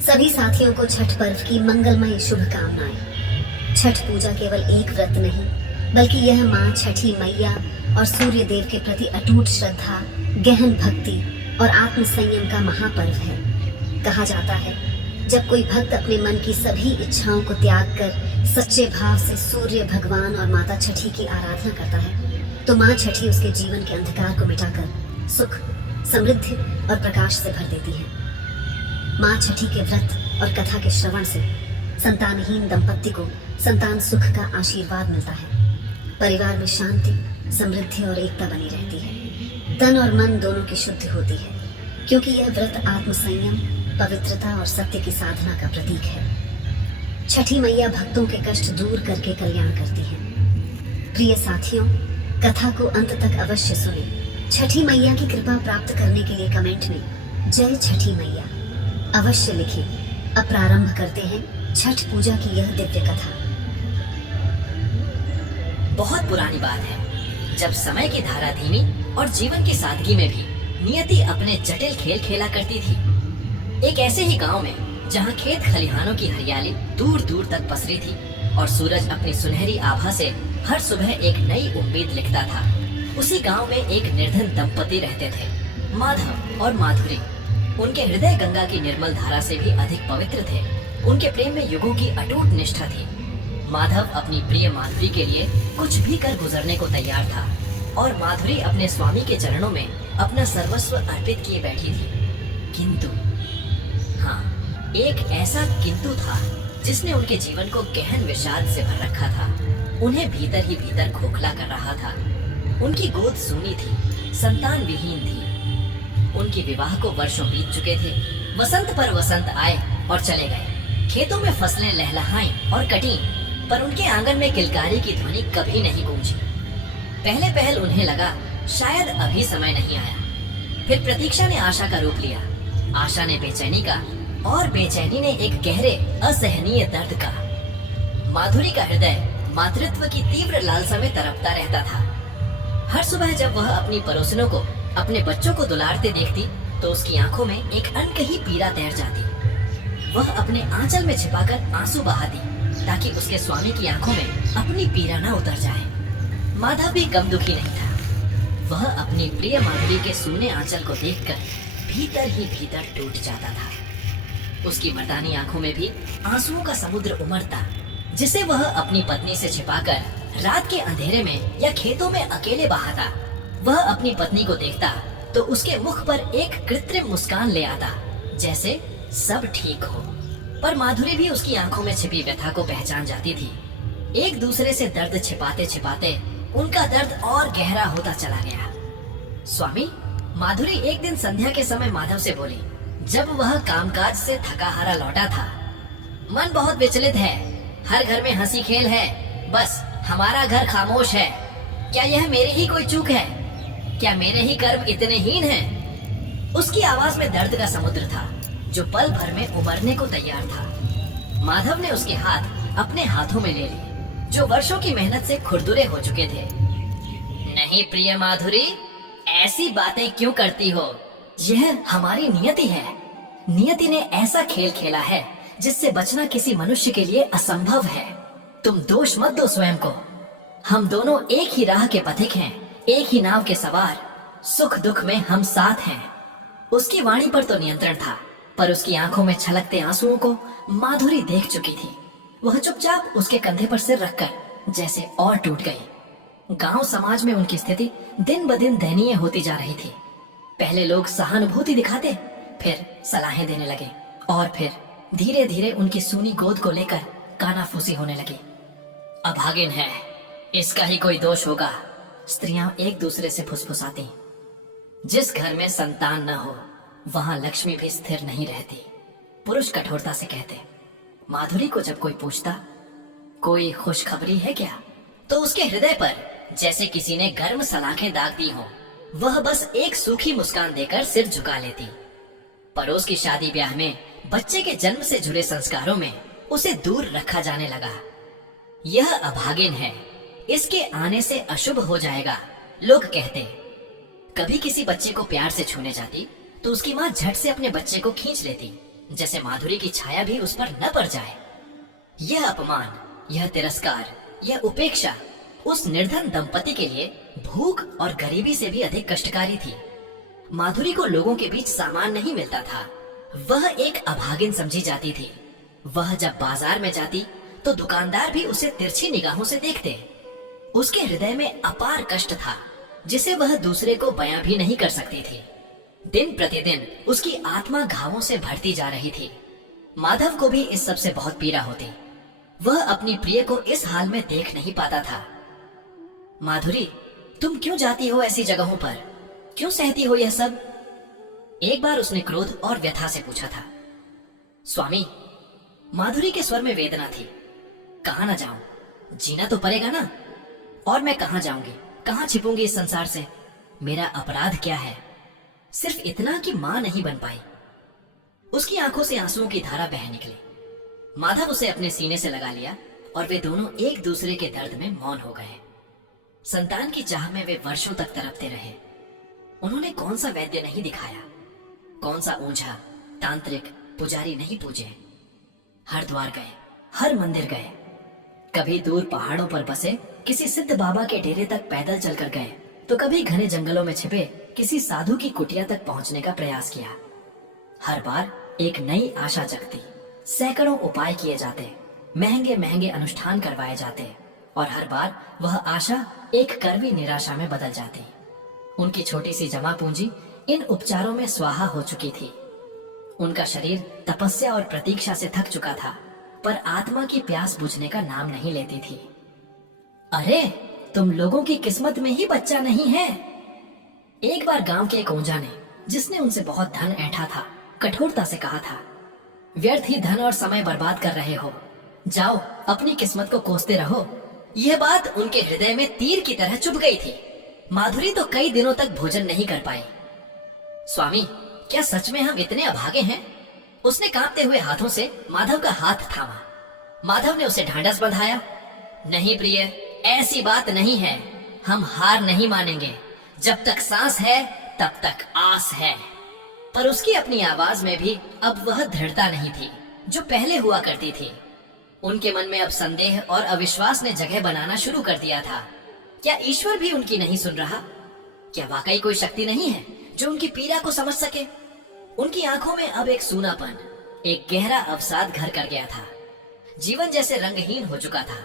सभी साथियों को छठ पर्व की मंगलमय शुभकामनाएं। छठ पूजा केवल एक व्रत नहीं, बल्कि यह माँ छठी मैया और सूर्य देव के प्रति अटूट श्रद्धा, गहन भक्ति और आत्म संयम का महापर्व है। कहा जाता है, जब कोई भक्त अपने मन की सभी इच्छाओं को त्याग कर सच्चे भाव से सूर्य भगवान और माता छठी की आराधना करता है, तो माँ छठी उसके जीवन के अंधकार को मिटाकर सुख, समृद्धि और प्रकाश से भर देती है। माँ छठी के व्रत और कथा के श्रवण से संतानहीन दंपत्ति को संतान सुख का आशीर्वाद मिलता है। परिवार में शांति, समृद्धि और एकता बनी रहती है। तन और मन दोनों की शुद्धि होती है, क्योंकि यह व्रत आत्म संयम, पवित्रता और सत्य की साधना का प्रतीक है। छठी मैया भक्तों के कष्ट दूर करके कल्याण करती है। प्रिय साथियों, कथा को अंत तक अवश्य सुनें। छठी मैया की कृपा प्राप्त करने के लिए कमेंट में जय छठी मैया अवश्य लिखें। अब प्रारंभ करते हैं छठ पूजा की यह दिव्य कथा। बहुत पुरानी बात है, जब समय की धारा धीमी और जीवन की सादगी में भी नियति अपने जटिल खेल खेला करती थी। एक ऐसे ही गांव में जहां खेत खलिहानों की हरियाली दूर दूर तक पसरी थी और सूरज अपनी सुनहरी आभा से हर सुबह एक नई उम्मीद लिखता था, उसी गांव में एक निर्धन दंपति रहते थे, माधव और माधुरी। उनके हृदय गंगा की निर्मल धारा से भी अधिक पवित्र थे। उनके प्रेम में युगों की अटूट निष्ठा थी। माधव अपनी प्रिय माधुरी के लिए कुछ भी कर गुजरने को तैयार था और माधुरी अपने स्वामी के चरणों में अपना सर्वस्व अर्पित किए बैठी थी। किंतु हाँ, एक ऐसा किंतु था जिसने उनके जीवन को गहन विषाद से भर रखा था। उन्हें भीतर ही भीतर खोखला कर रहा था। उनकी गोद सूनी थी, संतान विहीन थी। उनके विवाह को वर्षों बीत चुके थे। वसंत पर वसंत आए और चले गए। खेतों में फसलें लहलहाईं और कटीं, पर उनके आंगन में किलकारी की ध्वनि कभी नहीं गूंजी। पहले पहल उन्हें लगा शायद अभी समय नहीं आया। फिर प्रतीक्षा ने आशा का रूप लिया, आशा ने बेचैनी का, और बेचैनी ने एक गहरे असहनीय दर्द का। माधुरी का हृदय मातृत्व की तीव्र लालसा में तड़पता रहता था। हर सुबह जब वह अपनी पड़ोसिनों को, अपने बच्चों को दुलारते देखती, तो उसकी आंखों में एक अनकही पीड़ा तैर जाती। वह अपने आंचल में छिपाकर आंसू बहाती, ताकि उसके स्वामी की आंखों में अपनी पीड़ा न उतर जाए। माधव भी कम दुखी नहीं था। वह अपनी प्रिय माधुरी के सूने आंचल को देखकर भीतर ही भीतर टूट जाता था। उसकी मर्दानी आंखों में भी आंसुओं का समुद्र उमड़ता, जिसे वह अपनी पत्नी से छिपाकर रात के अंधेरे में या खेतों में अकेले बहाता। वह अपनी पत्नी को देखता तो उसके मुख पर एक कृत्रिम मुस्कान ले आता, जैसे सब ठीक हो। पर माधुरी भी उसकी आंखों में छिपी व्यथा को पहचान जाती थी। एक दूसरे से दर्द छिपाते छिपाते उनका दर्द और गहरा होता चला गया। स्वामी, माधुरी एक दिन संध्या के समय माधव से बोली, जब वह कामकाज से थका हारा लौटा था। मन बहुत विचलित है। हर घर में हंसी खेल है, बस हमारा घर खामोश है। क्या यह मेरी ही कोई चूक है? क्या मेरे ही कर्म इतने हीन हैं? उसकी आवाज में दर्द का समुद्र था, जो पल भर में उमड़ने को तैयार था। माधव ने उसके हाथ अपने हाथों में ले लिए, जो वर्षों की मेहनत से खुरदुरे हो चुके थे। नहीं प्रिय माधुरी, ऐसी बातें क्यों करती हो? यह हमारी नियति है। नियति ने ऐसा खेल खेला है जिससे बचना किसी मनुष्य के लिए असंभव है। तुम दोष मत दो स्वयं को। हम दोनों एक ही राह के पथिक हैं, एक ही नाव के सवार। सुख दुख में हम साथ हैं। उसकी वाणी पर तो नियंत्रण था, पर उसकी आंखों में छलकते आंसुओं को माधुरी देख चुकी थी। वह चुपचाप उसके कंधे पर सिर रखकर जैसे और टूट गई। गांव समाज में उनकी स्थिति दिन ब दिन दयनीय होती जा रही थी। पहले लोग सहानुभूति दिखाते, फिर सलाहें देने लगे, और फिर धीरे धीरे उनकी सूनी गोद को लेकर कानाफूसी होने लगी। अभागिन है, इसका ही कोई दोष होगा, स्त्रियां एक दूसरे से फुसफुसाती। जिस घर में संतान न हो, वहां लक्ष्मी भी स्थिर नहीं रहती, पुरुष कठोरता से कहते। माधुरी को जब कोई पूछता, कोई खुशखबरी है क्या, तो उसके हृदय पर जैसे किसी ने गर्म सलाखें दाग दी हो। वह बस एक सूखी मुस्कान देकर सिर झुका लेती। पड़ोस की शादी ब्याह में बच्चे के जन्म से जुड़े संस्कारों में उसे दूर रखा जाने लगा। यह अभागिन है, इसके आने से अशुभ हो जाएगा, लोग कहते। कभी किसी बच्चे को प्यार से छूने जाती तो उसकी माँ झट से अपने बच्चे को खींच लेती, जैसे माधुरी की छाया भी उस पर न पड़ जाए। यह अपमान, यह तिरस्कार, यह उपेक्षा उस निर्धन दंपति के लिए भूख और गरीबी से भी अधिक कष्टकारी थी। माधुरी को लोगों के बीच सामान नहीं मिलता था। वह एक अभागिन समझी जाती थी। वह जब बाजार में जाती तो दुकानदार भी उसे तिरछी निगाहों से देखते। उसके हृदय में अपार कष्ट था जिसे वह दूसरे को बयां भी नहीं कर सकती थी। दिन प्रतिदिन उसकी आत्मा घावों से भरती जा रही थी। माधव को भी इस सब से बहुत पीड़ा होती। वह अपनी प्रिय को इस हाल में देख नहीं पाता था। माधुरी, तुम क्यों जाती हो ऐसी जगहों पर? क्यों सहती हो यह सब? एक बार उसने क्रोध और व्यथा से पूछा था। स्वामी, माधुरी के स्वर में वेदना थी। कहां न जाऊं? जीना तो पड़ेगा ना। और मैं कहां जाऊंगी, कहां छिपूंगी इस संसार से? मेरा अपराध क्या है? सिर्फ इतना कि मां नहीं बन पाई। उसकी आंखों से आंसुओं की धारा बह निकली। माधव उसे अपने सीने से लगा लिया और वे दोनों एक दूसरे के दर्द में मौन हो गए। संतान की चाह में वे वर्षों तक तड़पते रहे। उन्होंने कौन सा वैद्य नहीं दिखाया, कौन सा ओझा, तांत्रिक, पुजारी नहीं पूजे। हरिद्वार गए, हर मंदिर गए, कभी दूर पहाड़ों पर बसे किसी सिद्ध बाबा के डेरे तक पैदल चलकर गए, तो कभी घने जंगलों में छिपे किसी साधु की कुटिया तक पहुंचने का प्रयास किया। हर बार एक नई आशा जगती, सैकड़ों उपाय किए जाते, महंगे महंगे अनुष्ठान करवाए जाते, और हर बार वह आशा एक कड़वी निराशा में बदल जाती। उनकी छोटी सी जमा पूंजी इन उपचारों में स्वाहा हो चुकी थी। उनका शरीर तपस्या और प्रतीक्षा से थक चुका था, पर आत्मा की प्यास बुझने का नाम नहीं लेती थी। अरे, तुम लोगों की किस्मत में ही बच्चा नहीं है। एक बार गांव के एक ओझा ने, जिसने उनसे बहुत धन ऐंठा था, कठोरता से कहा था, व्यर्थ ही धन और समय बर्बाद कर रहे हो, जाओ अपनी किस्मत को कोसते रहो। यह बात उनके हृदय में तीर की तरह चुभ गई थी। माधुरी तो कई दिनों तक भोजन नहीं कर पाई। स्वामी, क्या सच में हम इतने अभागे हैं? उसने कांपते हुए हाथों से माधव का हाथ थामा। माधव ने उसे ढांढस बंधाया। नहीं प्रिय, ऐसी बात नहीं है। हम हार नहीं मानेंगे। जब तक सांस है तब तक आस है। पर उसकी अपनी आवाज में भी अब वह दृढ़ता नहीं थी जो पहले हुआ करती थी। उनके मन में अब संदेह और अविश्वास ने जगह बनाना शुरू कर दिया था। क्या ईश्वर भी उनकी नहीं सुन रहा? क्या वाकई कोई शक्ति नहीं है जो उनकी पीड़ा को समझ सके? उनकी आंखों में अब एक सूनापन, एक गहरा अवसाद घर कर गया था। जीवन जैसे रंगहीन हो चुका था।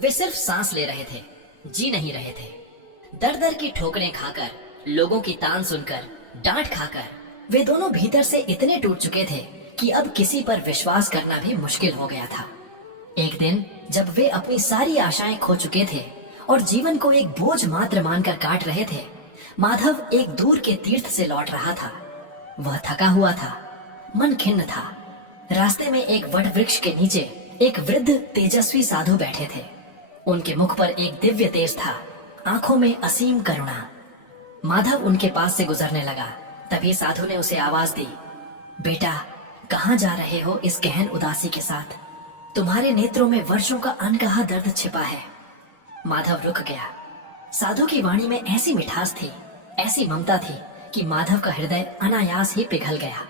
वे सिर्फ सांस ले रहे थे, जी नहीं रहे थे। दर दर की ठोकरें खाकर, लोगों की तान सुनकर, डांट खाकर वे दोनों भीतर से इतने टूट चुके थे कि अब किसी पर विश्वास करना भी मुश्किल हो गया था। एक दिन जब वे अपनी सारी आशाएं खो चुके थे और जीवन को एक बोझ मात्र मानकर काट रहे थे, माधव एक दूर के तीर्थ से लौट रहा था। वह थका हुआ था, मन खिन्न था। रास्ते में एक वट वृक्ष के नीचे एक वृद्ध तेजस्वी साधु बैठे थे। उनके मुख पर एक दिव्य तेज था, आंखों में असीम करुणा। माधव उनके पास से गुजरने लगा। तभी साधु ने उसे आवाज दी, बेटा, कहाँ जा रहे हो इस गहन उदासी के साथ? तुम्हारे नेत्रों में वर्षों का अनकहा दर्द छिपा है। माधव रुक गया। साधु की वाणी में ऐसी मिठास थी, ऐसी ममता थी कि माधव का हृदय अनायास ही पिघल गया।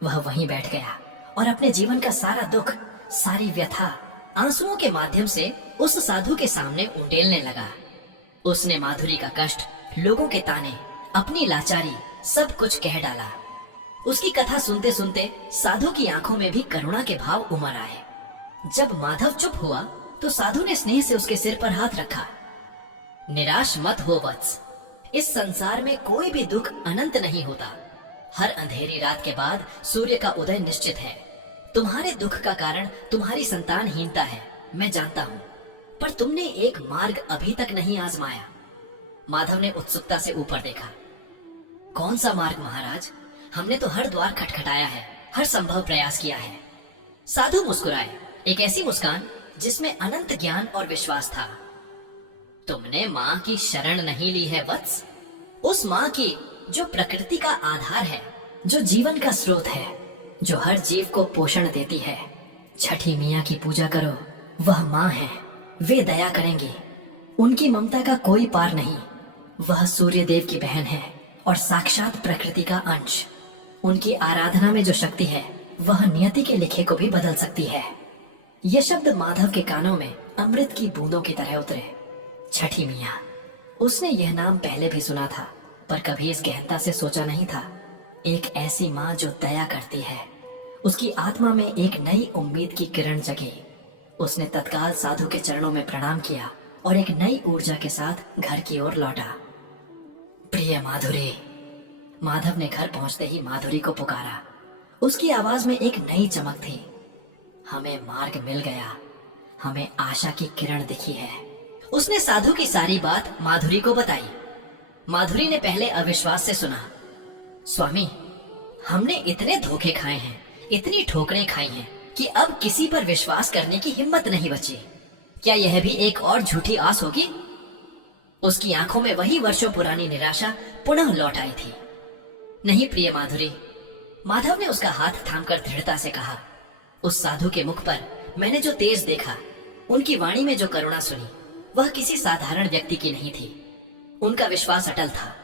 वह वहीं बैठ गया और अपने जीवन का सारा दुख, सारी व्यथा आंसुओं के माध्यम से उस साधु के सामने उंडेलने लगा। उसने माधुरी का कष्ट, लोगों के ताने, अपनी लाचारी सब कुछ कह डाला। उसकी कथा सुनते सुनते साधु की आंखों में भी करुणा के भाव उमड़ आए। जब माधव चुप हुआ तो साधु ने स्नेह से उसके सिर पर हाथ रखा। निराश मत हो वत्स, इस संसार में कोई भी दुख अनंत नहीं होता। हर अंधेरी रात के बाद सूर्य का उदय निश्चित है। तुम्हारे दुख का कारण तुम्हारी संतानहीनता है, मैं जानता हूँ, पर तुमने एक मार्ग अभी तक नहीं आजमाया। माधव ने उत्सुकता से ऊपर देखा। कौन सा मार्ग महाराज? हमने तो हर द्वार खटखटाया है, हर संभव प्रयास किया है। साधु मुस्कुराए, एक ऐसी मुस्कान जिसमें अनंत ज्ञान और विश्वास था। तुमने माँ की शरण नहीं ली है वत्स, उस माँ की जो प्रकृति का आधार है, जो जीवन का स्रोत है, जो हर जीव को पोषण देती है। छठी मियाँ की पूजा करो, वह माँ है, वे दया करेंगी। उनकी ममता का कोई पार नहीं। वह सूर्य देव की बहन है और साक्षात प्रकृति का अंश। उनकी आराधना में जो शक्ति है वह नियति के लिखे को भी बदल सकती है। ये शब्द माधव के कानों में अमृत की बूंदों की तरह उतरे। छठी मियाँ। उसने यह नाम पहले भी सुना था, पर कभी इस गहनता से सोचा नहीं था। एक ऐसी माँ जो दया करती है। उसकी आत्मा में एक नई उम्मीद की किरण जगी। उसने तत्काल साधु के चरणों में प्रणाम किया और एक नई ऊर्जा के साथ घर की ओर लौटा। प्रिय माधुरी। माधव ने घर पहुंचते ही माधुरी को पुकारा। उसकी आवाज में एक नई चमक थी। हमें मार्ग मिल गया, हमें आशा की किरण दिखी है। उसने साधु की सारी बात माधुरी को बताई। माधुरी ने पहले अविश्वास से सुना। स्वामी, हमने इतने धोखे खाए हैं, इतनी ठोकरें खाई हैं कि अब किसी पर विश्वास करने की हिम्मत नहीं बची। क्या यह भी एक और झूठी आस होगी? उसकी आंखों में वही वर्षों पुरानी निराशा पुनः लौट आई थी। नहीं प्रिय माधुरी, माधव ने उसका हाथ थामकर दृढ़ता से कहा। उस साधु के मुख पर मैंने जो तेज देखा, उनकी वाणी में जो करुणा सुनी, वह किसी साधारण व्यक्ति की नहीं थी। उनका विश्वास अटल था।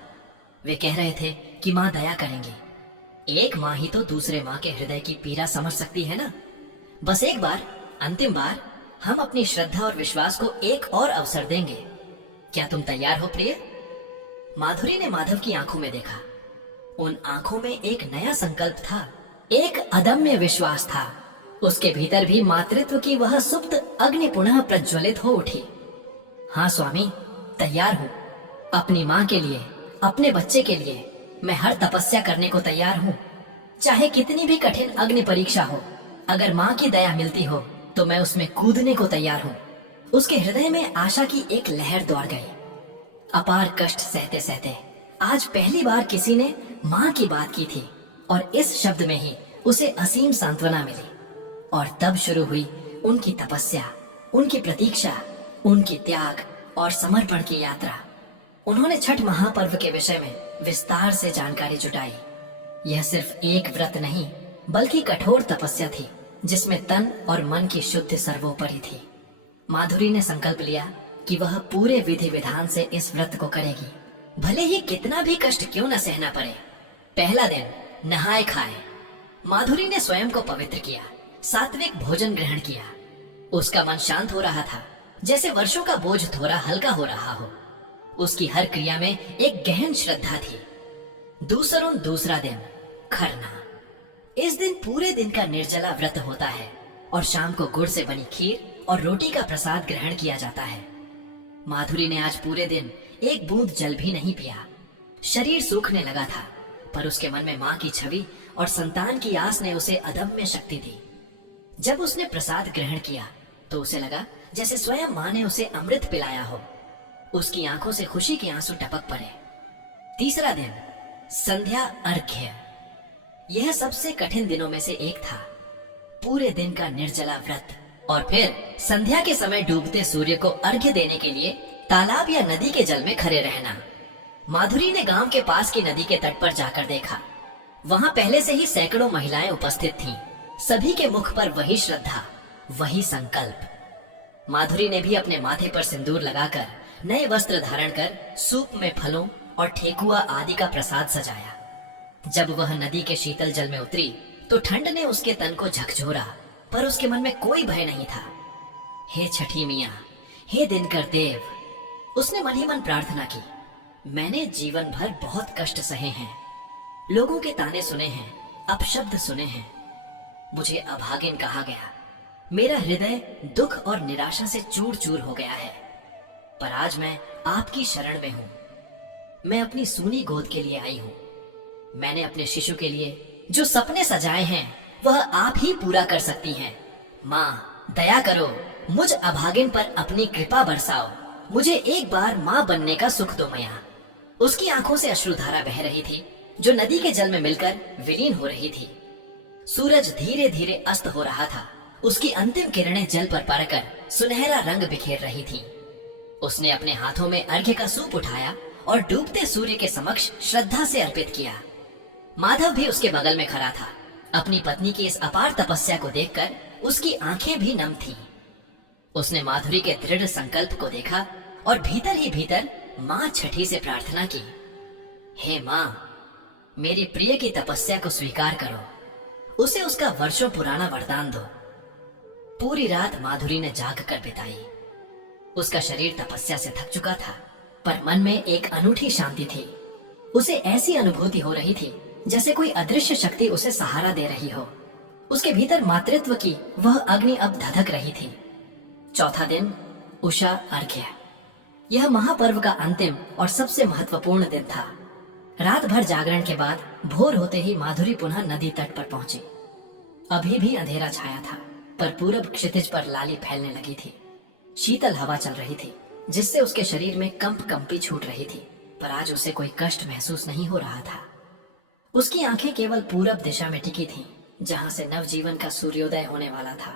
वे कह रहे थे कि माँ दया करेंगी। एक माँ ही तो दूसरे माँ के हृदय की पीड़ा समझ सकती है ना। बस एक बार, अंतिम बार, हम अपनी श्रद्धा और विश्वास को एक और अवसर देंगे। क्या तुम तैयार हो प्रिय? माधुरी ने माधव की आंखों में देखा। उन आंखों में एक नया संकल्प था, एक अदम्य विश्वास था। उसके भीतर भी मातृत्व की वह सुप्त अग्नि पुनः प्रज्वलित हो उठी। हाँ स्वामी, तैयार हूँ। अपनी माँ के लिए, अपने बच्चे के लिए मैं हर तपस्या करने को तैयार हूँ। चाहे कितनी भी कठिन अग्नि परीक्षा हो, अगर माँ की दया मिलती हो तो मैं उसमें कूदने को तैयार हूँ। उसके हृदय में आशा की एक लहर दौड़ गई। अपार कष्ट सहते सहते आज पहली बार किसी ने माँ की बात की थी और इस शब्द में ही उसे असीम सांत्वना मिली। और तब शुरू हुई उनकी तपस्या, उनकी प्रतीक्षा, उनकी त्याग और समर्पण की यात्रा। उन्होंने छठ महापर्व के विषय में विस्तार से जानकारी जुटाई। यह सिर्फ एक व्रत नहीं, बल्कि कठोर तपस्या थी, जिसमें तन और मन की शुद्ध सर्वोपरि थी। माधुरी ने संकल्प लिया कि वह पूरे विधि विधान से इस व्रत को करेगी, भले ही कितना भी कष्ट क्यों न सहना पड़े। पहला दिन नहाए खाए। माधुरी ने स्वयं को पवित्र किया, सात्विक भोजन ग्रहण किया। उसका मन शांत हो रहा था, जैसे वर्षों का बोझ थोड़ा हल्का हो रहा हो। उसकी हर क्रिया में एक गहन श्रद्धा थी। दूसरा दिन खरना। इस दिन पूरे दिन का निर्जला व्रत होता है और शाम को गुड़ से बनी खीर और रोटी का प्रसाद ग्रहण किया जाता है। माधुरी ने आज पूरे दिन एक बूंद जल भी नहीं पिया। शरीर सूखने लगा था, पर उसके मन में माँ की छवि और संतान की आस ने उसे अदम्य शक्ति दी। जब उसने प्रसाद ग्रहण किया तो उसे लगा जैसे स्वयं माँ ने उसे अमृत पिलाया हो। उसकी आंखों से खुशी के आंसू टपक पड़े। तीसरा दिन संध्या अर्घ्य। यह सबसे कठिन दिनों में से एक था। पूरे दिन का निर्जला व्रत और फिर संध्या के समय डूबते सूर्य को अर्घ्य देने के लिए तालाब या नदी के जल में खड़े रहना। माधुरी ने गांव के पास की नदी के तट पर जाकर देखा। वहां पहले से ही सैकड़ों महिलाएं उपस्थित थीं। सभी के मुख पर वही श्रद्धा, वही संकल्प। माधुरी ने भी अपने माथे पर सिंदूर लगाकर, नए वस्त्र धारण कर सूप में फलों और ठेकुआ आदि का प्रसाद सजाया। जब वह नदी के शीतल जल में उतरी तो ठंड ने उसके तन को झकझोरा, पर उसके मन में कोई भय नहीं था। हे छठी मियाँ, हे दिनकर देव, उसने मन ही मन प्रार्थना की। मैंने जीवन भर बहुत कष्ट सहे हैं, लोगों के ताने सुने हैं, अपशब्द सुने हैं। मुझे अभागिन कहा गया। मेरा हृदय दुख और निराशा से चूर चूर हो गया है, पर आज मैं आपकी शरण में हूँ। मैं अपनी सूनी गोद के लिए आई हूँ। मैंने अपने शिशु के लिए जो सपने सजाए हैं वह आप ही पूरा कर सकती हैं। माँ दया करो, मुझ अभागिन पर अपनी कृपा बरसाओ। मुझे एक बार माँ बनने का सुख दो मैया। उसकी आंखों से अश्रुधारा बह रही थी, जो नदी के जल में मिलकर विलीन हो रही थी। सूरज धीरे धीरे अस्त हो रहा था। उसकी अंतिम किरणें जल पर पड़कर सुनहरा रंग बिखेर रही थीं। उसने अपने हाथों में अर्घ्य का सूप उठाया और डूबते सूर्य के समक्ष श्रद्धा से अर्पित किया। माधव भी उसके बगल में खड़ा था। अपनी पत्नी की इस अपार तपस्या को देखकर उसकी आंखें भी नम थीं। उसने माधुरी के दृढ़ संकल्प को देखा और भीतर ही भीतर माँ छठी से प्रार्थना की। हे माँ, मेरी प्रिय की तपस्या को स्वीकार करो उसे उसका वर्षों पुराना वरदान दो। पूरी रात माधुरी ने जाग कर बिताई। उसका शरीर तपस्या से थक चुका था, पर मन में एक अनूठी शांति थी। उसे ऐसी अनुभूति हो रही थी जैसे कोई अदृश्य शक्ति उसे सहारा दे रही हो। उसके भीतर मातृत्व की वह अग्नि अब धधक रही थी। चौथा दिन, उषा अर्घ्य। यह महापर्व का अंतिम और सबसे महत्वपूर्ण दिन था। रात भर जागरण के बाद भोर होते ही माधुरी पुनः नदी तट पर पहुंची। अभी भी अंधेरा छाया था, पर पूरब क्षितिज पर लाली फैलने लगी थी। शीतल हवा चल रही थी, जिससे उसके शरीर में कंपी छूट रही थी, पर आज उसे कोई कष्ट महसूस नहीं हो रहा था। उसकी आंखें केवल पूरब दिशा में टिकी थीं, जहां से नवजीवन का सूर्योदय होने वाला था।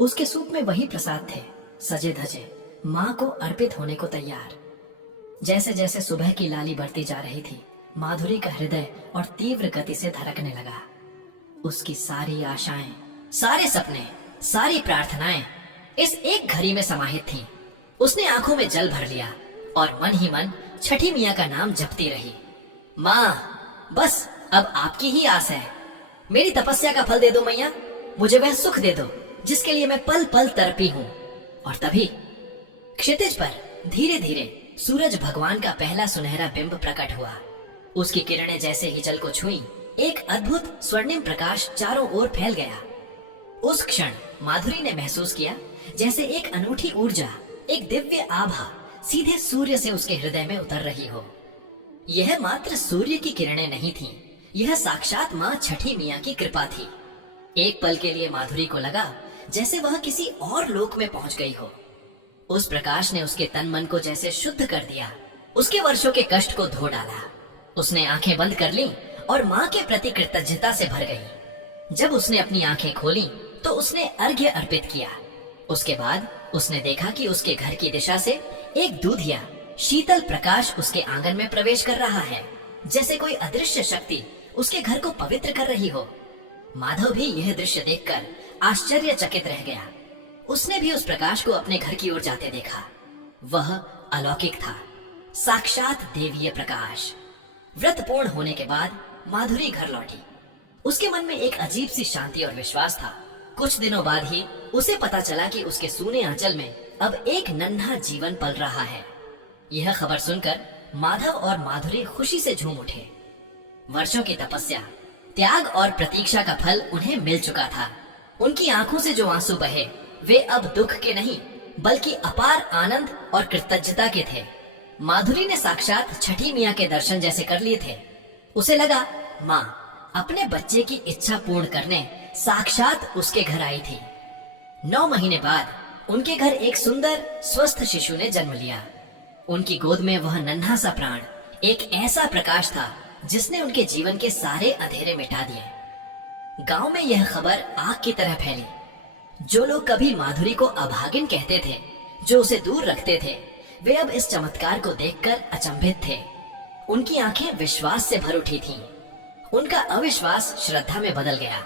उसके सूप में वही प्रसाद थे, सजे धजे, माँ को अर्पित होने को तैयार। जैसे जैसे सुबह की लाली बढ़ती जा रही थी, माधुरी का हृदय और तीव्र गति से धड़कने लगा। उसकी सारी आशाएं, सारे सपने, सारी प्रार्थनाएं इस एक घड़ी में समाहित थीं। उसने आंखों में जल भर लिया और मन ही मन छठी मियाँ का नाम जपती रही। माँ, बस अब आपकी ही आस है। मेरी तपस्या का फल दे दो मैया, मुझे वह सुख दे दो जिसके लिए मैं पल पल तड़पी हूँ। और तभी क्षितिज पर धीरे धीरे सूरज भगवान का पहला सुनहरा बिंब प्रकट हुआ। उसकी किरणें जैसे ही जल को छुई, एक अद्भुत स्वर्णिम प्रकाश चारों ओर फैल गया। उस क्षण माधुरी ने महसूस किया जैसे एक अनूठी ऊर्जा, एक दिव्य आभा सीधे सूर्य से उसके हृदय में उतर रही हो। यह मात्र सूर्य की किरणें नहीं थीं, यह साक्षात माँ छठी मियाँ की कृपा थी। एक पल के लिए माधुरी को लगा जैसे वह किसी और लोक में पहुंच गई हो। उस प्रकाश ने उसके तन मन को जैसे शुद्ध कर दिया, उसके वर्षों के कष्ट को धो डाला। उसने आंखें बंद कर लीं और माँ के प्रति कृतज्ञता से भर गई। जब उसने अपनी आंखें खोली तो उसने अर्घ्य अर्पित किया। उसके बाद उसने देखा कि उसके घर की दिशा से एक दूधिया शीतल प्रकाश उसके आंगन में प्रवेश कर रहा है, जैसे कोई अदृश्य शक्ति उसके घर को पवित्र कर रही हो। माधव भी यह दृश्य देखकर आश्चर्यचकित रह गया। उसने भी उस प्रकाश को अपने घर की ओर जाते देखा। वह अलौकिक था, साक्षात देवीय प्रकाश। व्रत पूर्ण होने के बाद माधुरी घर लौटी। उसके मन में एक अजीब सी शांति और विश्वास था। कुछ दिनों बाद ही उसे पता चला कि उसके सूने आंचल में अब एक नन्हा जीवन पल रहा है। यह खबर सुनकर माधव और माधुरी खुशी से झूम उठे। वर्षों की तपस्या, त्याग और प्रतीक्षा का फल उन्हें मिल चुका था। उनकी आंखों से जो आंसू बहे, वे अब दुख के नहीं बल्कि अपार आनंद और कृतज्ञता के थे। माधुरी ने साक्षात छठी मियाँ के दर्शन जैसे कर लिए थे। उसे लगा माँ अपने बच्चे की इच्छा पूर्ण करने साक्षात उसके घर आई थी। 9 महीने बाद उनके घर एक सुंदर स्वस्थ शिशु ने जन्म लिया। उनकी गोद में वह नन्हा सा प्राण एक ऐसा प्रकाश था जिसने उनके जीवन के सारे अंधेरे मिटा दिए। गांव में यह खबर आग की तरह फैली। जो लोग कभी माधुरी को अभागिन कहते थे, जो उसे दूर रखते थे, वे अब इस चमत्कार को देखकर अचंभित थे। उनकी आंखें विश्वास से भर उठी थीं। उनका अविश्वास श्रद्धा में बदल गया।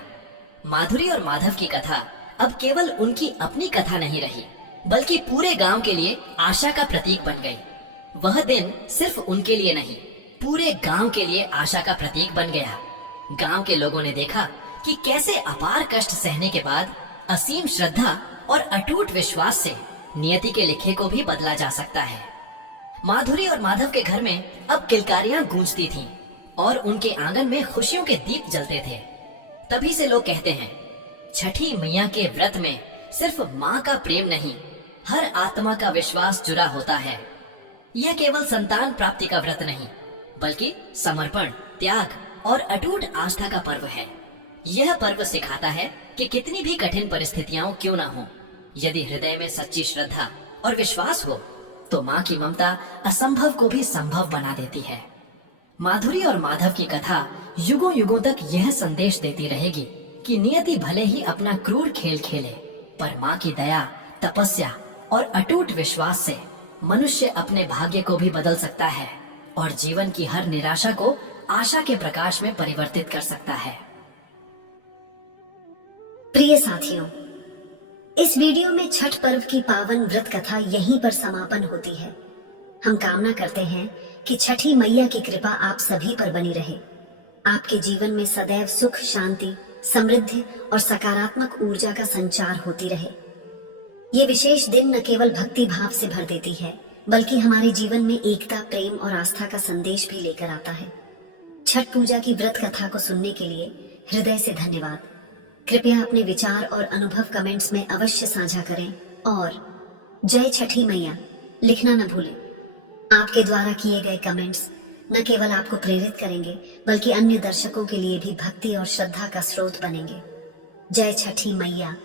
माधुरी और माधव की कथा अब केवल उनकी अपनी कथा नहीं रही, बल्कि पूरे गांव के लिए आशा का प्रतीक बन गई। वह दिन सिर्फ उनके लिए नहीं, पूरे गांव के लिए आशा का प्रतीक बन गया। गांव के लोगों ने देखा कि कैसे अपार कष्ट सहने के बाद असीम श्रद्धा और अटूट विश्वास से नियति के लिखे को भी बदला जा सकता है। माधुरी और माधव के घर में अब किलकारियां गूंजती थीं और उनके आंगन में खुशियों के दीप जलते थे। तभी से लोग कहते हैं, छठी मैया के व्रत में सिर्फ माँ का प्रेम नहीं, हर आत्मा का विश्वास जुड़ा होता है। यह केवल संतान प्राप्ति का व्रत नहीं, बल्कि समर्पण, त्याग और अटूट आस्था का पर्व है। यह पर्व सिखाता है कि कितनी भी कठिन परिस्थितियां क्यों ना हो, यदि हृदय में सच्ची श्रद्धा और विश्वास हो, तो माँ की ममता असंभव को भी संभव बना देती है। माधुरी और माधव की कथा युगों युगों तक यह संदेश देती रहेगी कि नियति भले ही अपना क्रूर खेल खेले, पर माँ की दया, तपस्या और अटूट विश्वास से मनुष्य अपने भाग्य को भी बदल सकता है और जीवन की हर निराशा को आशा के प्रकाश में परिवर्तित कर सकता है। प्रिय साथियों, इस वीडियो में छठ पर्व की पावन व्रत कथा यहीं पर समापन होती है। हम कामना करते हैं कि छठी मैया की कृपा आप सभी पर बनी रहे, आपके जीवन में सदैव सुख, शांति समृद्धि और सकारात्मक ऊर्जा का संचार होती रहे। ये विशेष दिन न केवल भक्ति भाव से भर देती है, बल्कि हमारे जीवन में एकता, प्रेम और आस्था का संदेश भी लेकर आता है। छठ पूजा की व्रत कथा को सुनने के लिए हृदय से धन्यवाद। कृपया अपने विचार और अनुभव कमेंट्स में अवश्य साझा करें और जय छठी मैया लिखना न भूलें। आपके द्वारा किए गए कमेंट्स न केवल आपको प्रेरित करेंगे, बल्कि अन्य दर्शकों के लिए भी भक्ति और श्रद्धा का स्रोत बनेंगे। जय छठी मैया।